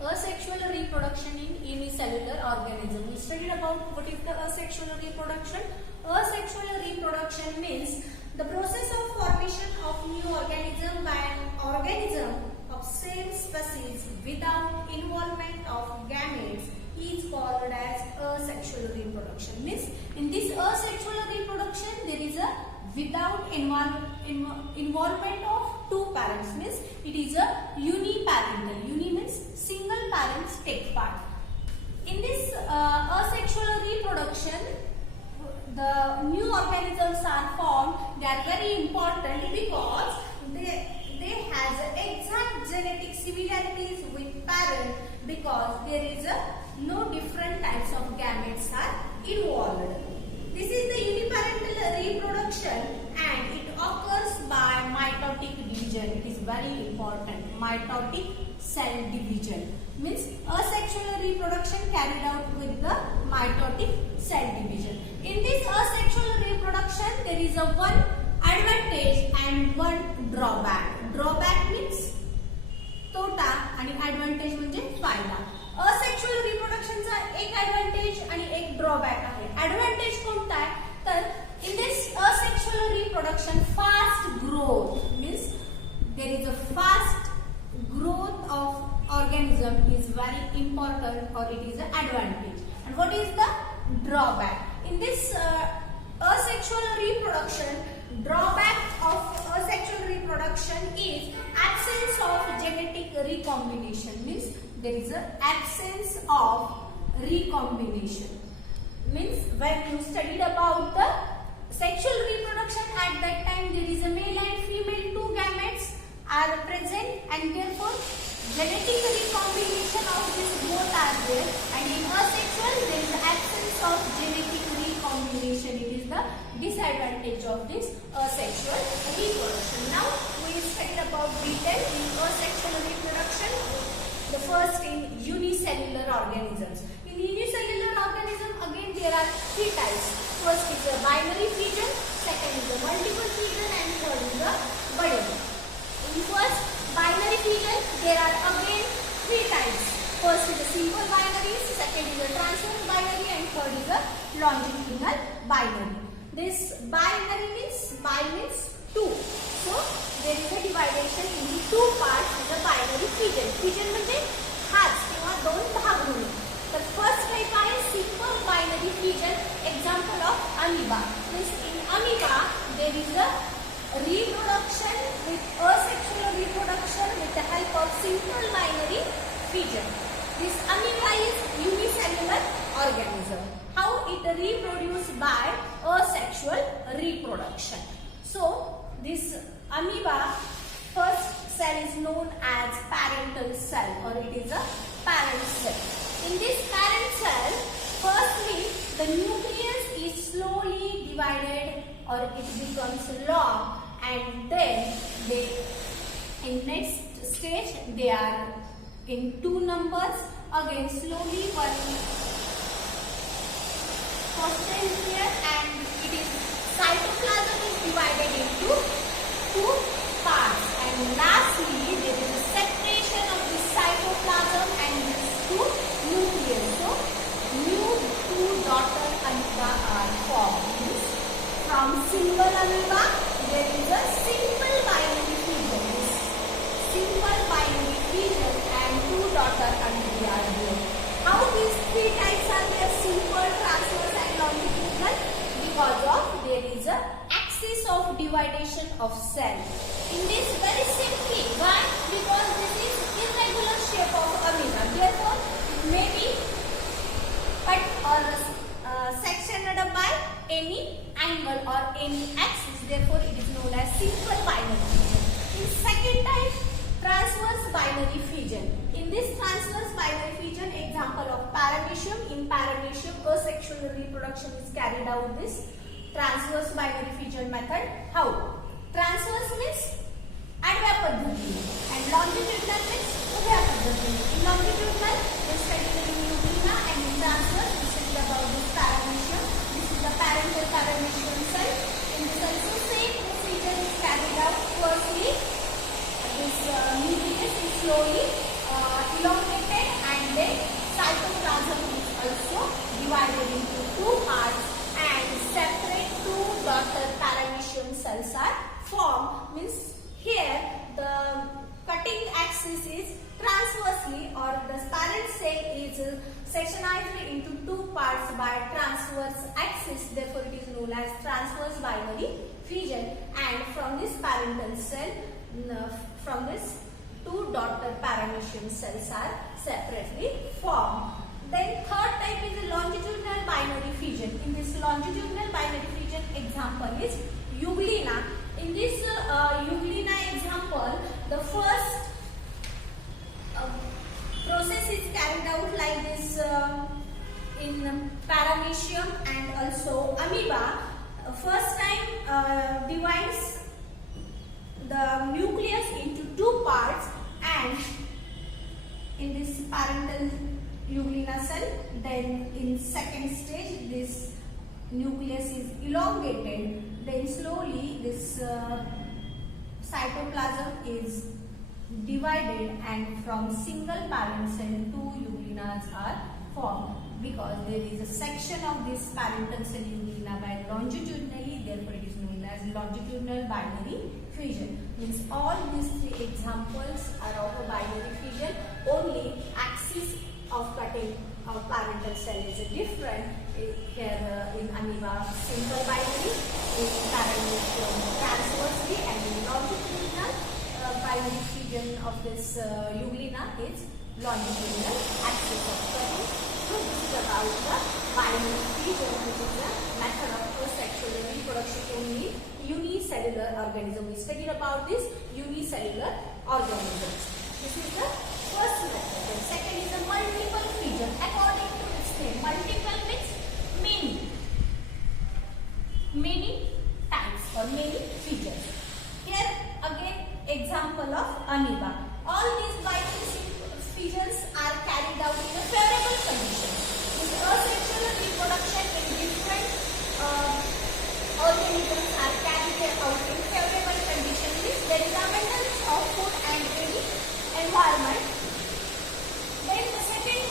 Asexual reproduction in unicellular organism. We studied about what is the asexual reproduction. Asexual reproduction means the process of formation of new organism by an organism of same species without involvement of gametes is called as asexual reproduction. Means in this asexual reproduction there is a without involvement of two parents, means it is a uniparental. Uni means single parents take part. In this asexual reproduction, the new organisms are formed. They are very important because they has exact genetic similarities with parent, because there is no different types of gametes are involved. This is the uniparental reproduction and it occurs by mitotic division. It is very important. Mitotic cell division means asexual reproduction carried out with the mitotic cell division. In this asexual reproduction there is a one advantage and one drawback. Drawback means तोटा आणि advantage म्हणजे फायदा. asexual reproduction चा एक advantage आणि एक drawback आहे. advantage कोणता आहे तर in this asexual reproduction fast growth means there is a fast growth of organism is very important, or it is an advantage. And what is the drawback? In this asexual reproduction, drawback of asexual reproduction is absence of genetic recombination. Means there is an absence of recombination. Means when you studied about the sexual reproduction, at that time there is a male and female two gametes are present, and therefore genetic recombination of this both are there, and in asexual there is absence of genetic recombination. It is the disadvantage of this asexual reproduction. Now we studied about detail in asexual reproduction. The first in unicellular organisms. In unicellular organism again there are three types. First is a binary fission, second is a multiple fission, and third is a budding. In first binary fission there are again three types. First is a simple binary, second is a transverse binary, and third is a longitudinal binary. This binary means bi means two. So there is a division in the two parts is a binary fission. Fission म्हणजे हाच किंवा दोन भाग होणे. तर first type आहे simple binary fission. Example of amoeba. Means in amoeba there is a reproduction with asexual reproduction with the help of simple binary fission. This amoeba is unicellular organism. How it reproduces by asexual reproduction. So this amoeba first cell is known as parental cell, or it is a parent cell. In this parent cell, firstly the nucleus is slowly divided, or it becomes long, and then they in next stage they are in two numbers. Again slowly one posterior, and it is cytoplasm is divided into two parts, and lastly there is a separation of the cytoplasm and these two nucleus. So new two daughter amoeba are formed. From single amoeba there is a simple binary fission. Simple binary fission and two daughter amoeba are there. How these three types are there? Simple, transverse, and longitudinal. Because of there is a axis of dividation of cell. In this very simply, why? Because this is irregular shape of amoeba. Therefore, it may be cut or sectioned by any angle or any axis. Therefore, it is known as simple binary fission. In second type, transverse binary fission. In this transverse binary fission, example of paramecium. In paramecium, asexual reproduction is carried out this transverse binary fission method. How? Transverse means आडव्या पद्धतीने, and longitudinal means उभ्या पद्धतीने. In longitudinal, we studied the nucleus, and in transverse, we studied about this paramecium. This is the parental paramecium cell. In this also same procedure is carried out. Firstly, this nucleus is slowly elongated transversely, or the parent cell is sectionized into two parts by transverse axis, therefore it is known as transverse binary fission. And from this parental cell, from this two daughter paramecium cells are separately formed. Then third type is a longitudinal binary fission. In this longitudinal binary fission, example is Euglena. In this Euglena example, the first process is carried out like this in paramecium and also amoeba. First time divides the nucleus into two parts, and in this parental Euglena cell, then in second stage this nucleus is elongated, then slowly this cytoplasm is divided, and from single parent cell two euglenas are formed. Because there is a section of this parental cell euglena by longitudinally, therefore it is known as longitudinal binary fission. Means all these three examples are of a binary fission, only axis of cutting of parental cell is different. Here in amoeba simple binary, in paramecium transversely, and in longitudinal binary fission of this euglena is longitudinal axis of cutting. So this is about the binary fission, which is a method of asexual reproduction only unicellular organism. We studied about this unicellular organisms. This is the first method. And second is the multiple fission. According to its name, multiple means many types or many fissions. Here again example of amoeba. All these binary fissions are carried out in a favorable condition. This asexual reproduction in different organisms are carried out in favorable condition. Means there is abundance of food and any environment. Then the second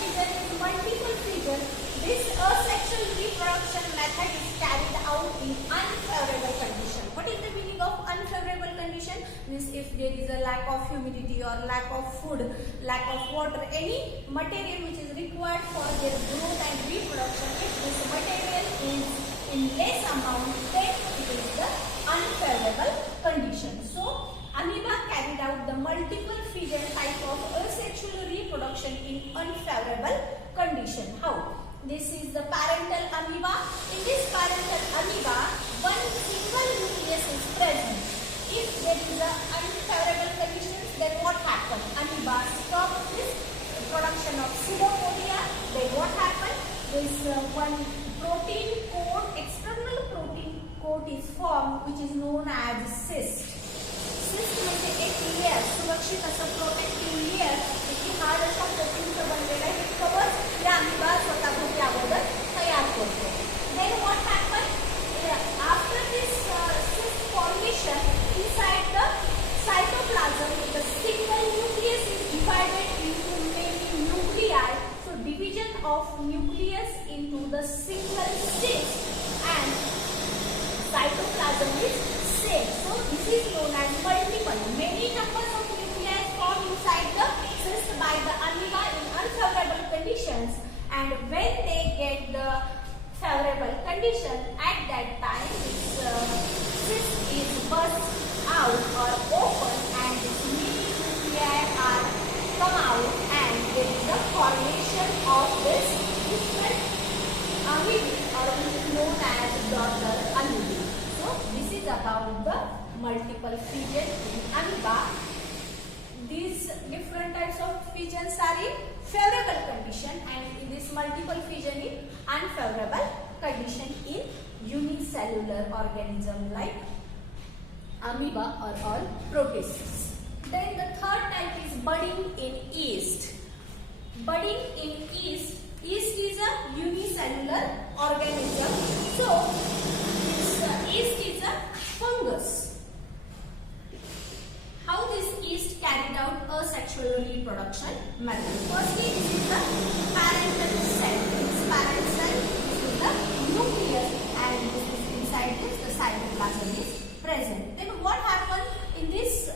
fission is multiple fission. This asexual reproduction method is carried out in unfavorable condition. What is the meaning of unfavorable condition? Means if there is a lack of humidity or lack of food, lack of water, any material which is required for their growth and reproduction, if this material is in less amount, then it is the unfavorable condition. So amoeba carried out the multiple fission type of asexual reproduction in unfavorable condition. How? This is the parental amoeba. In this parental amoeba, one single nucleus is present. If there is an unfavorable condition, then what happens? Amoeba stops this production of pseudopodia. Then what happens? This one protein coat, external protein coat is formed, which is known as cyst. Cyst म्हणजे एक layer, सुरक्षित असं protective layer, इतकी hard अशा प्रोटीनचं बनलेलं आहे, हे कवच या अमिबा स्वतःभोवती अगोदर तयार करतो. Then what happens? After this cyst formation, inside the cytoplasm, the single nucleus is divided into many nuclei. So division of nucleus into the single cyst and cytoplasm is same. So this is known as multiple. Many numbers of nuclei formed inside the cyst by the amoeba in unfavorable conditions, and when they get the favorable condition, at that time this cyst is burst out or open, and this many nuclei are come out, and there is the formation of this different amoeba, or known as daughter amoeba. So this is about the multiple fission in amoeba. These different types of fissions are in favorable condition, and in this multiple fission in unfavorable condition in unicellular organism like amoeba or all protists. Then the third type is budding in yeast. Budding in yeast. Yeast is a unicellular organism. So this yeast is a fungus. How this yeast carried out asexual reproduction method? Firstly, this is the parental cell. This parent cell is the nucleus, and this is inside this the cytoplasm is present. Then what happens in this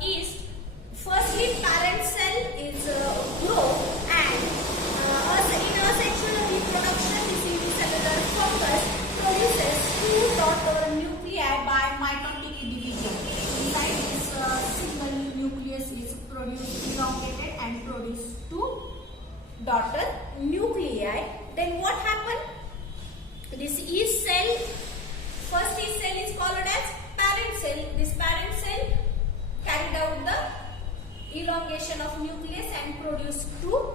yeast? Firstly, parent cell produce two daughter nuclei. Then what happened? This yeast cell, first yeast cell is called as parent cell. This parent cell carried out the elongation of nucleus and produced two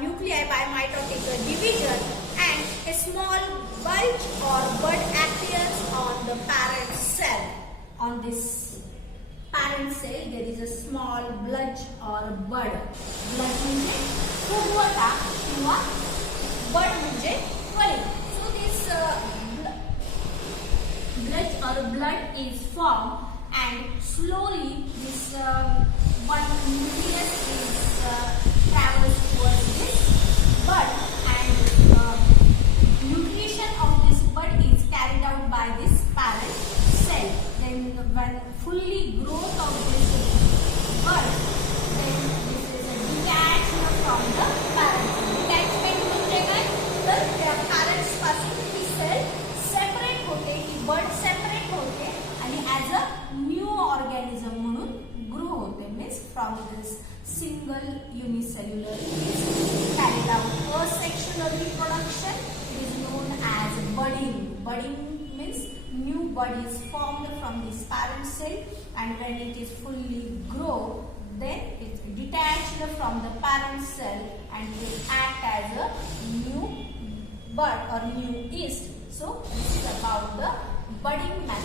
nuclei by mitotic division, and a small bulge or bud appears on the parent cell. On this parent cell there is a small bulge or bud. Bulge म्हणजे फुगवटा किंवा bud म्हणजे फळी. So this bulge or blood is formed, and slowly this one nucleus is travels towards this bud, and nucleation of this bud is carried out by this parent cell. Then when fully growth of this bud, then this is detached from the parent cell. Detachment म्हणजे काय? तर त्या parents पासून ही cell separate होते, ही bud separate होते आणि as a new organism म्हणून grow होते. Means from this single unicellular is carried out asexual reproduction. It is known as budding. Budding means new bud is formed from this parent cell, and when it is fully grow, then it is detached from the parent cell and will act as a new bud or new yeast. So this is about the budding method.